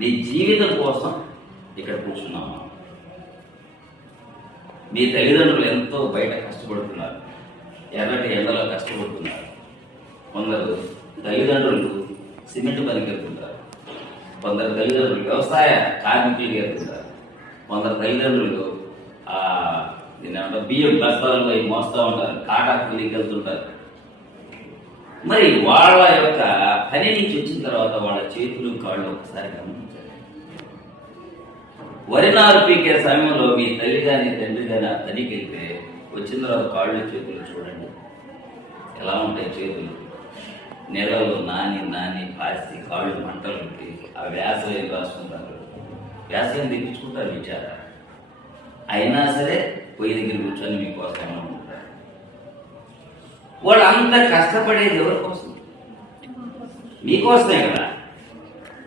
నీ జీవితం కోసం ఇక్కడ కూర్చున్నాము. మీ తల్లిదండ్రులు ఎంతో బయట కష్టపడుతున్నారు, ఎర్రటి ఎండలో కష్టపడుతున్నారు. కొందరు తల్లిదండ్రులు సిమెంట్ పనికి వెళ్తుంటారు, కొందరు తల్లిదండ్రులు వ్యవసాయ కార్మికులు వెళ్తుంటారు, కొందరు తల్లిదండ్రులు బియ్యం బస్తాలు పోయి మోస్తూ ఉంటారు, కాటా కూలికి వెళ్తుంటారు. మరి వాళ్ళ యొక్క పని నుంచి వచ్చిన తర్వాత వాళ్ళ చేతులు కాళ్ళు ఒకసారి గమనించాలి. వరి నారు పీకే సమయంలో మీ తల్లి కానీ తండ్రి కానీ ఆ పనికి వెళ్తే వచ్చిన తర్వాత కాళ్ళు చేతులు చూడండి ఎలా ఉంటాయి. చేతులు నెలలు నాని పాసి కాళ్ళు మంటలు ఉంటే ఆ వ్యాసం రాసుకుంటారు, వ్యాసం తెప్పించుకుంటారు విచారా. అయినా సరే పొయ్యి దగ్గర కూర్చొని మీకోసం ఉంటారు. వాళ్ళు అంత కష్టపడేది ఎవరి కోసం? మీకోసమే కదా.